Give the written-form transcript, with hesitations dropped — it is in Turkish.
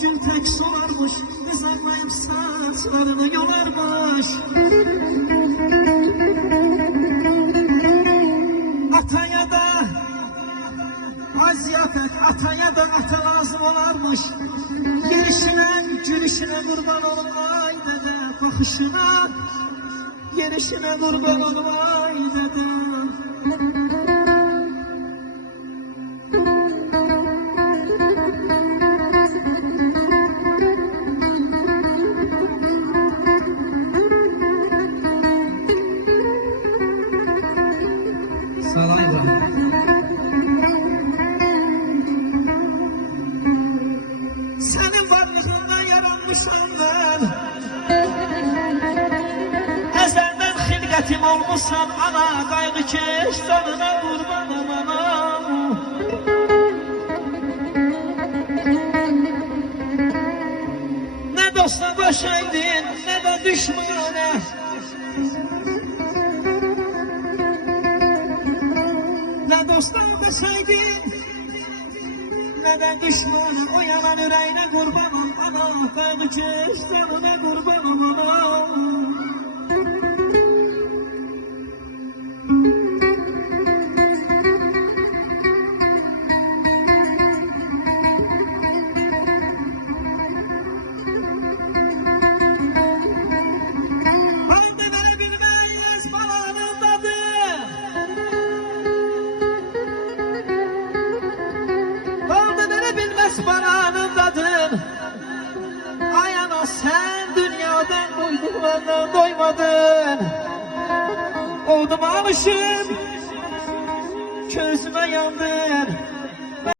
gül tek solarmış, nizamlayıp saçlarını yolarmış. Ataya da aziyafet, ataya da ata lazım olarmış. Gelişine, gülüşüne kurban olum ay dede, bakışına, gelişine kurban olum ay dede. Sarayda. Senin varlığından yaranmışam ben. Ezelden xilqətim olmuşsan ana, qayğı keş canına qurbanım ana. Ne dosta döşəydin, ne de düşmana. Ne dosta döşəydin, ne de düşmana. O yalan yüreğine kurbanım ana, qayğı keş canına qurbanım ana. Balanındadır. Ay ana sen dünyadan duyduğundan doymadın. Oldum alışım, közüme yandı.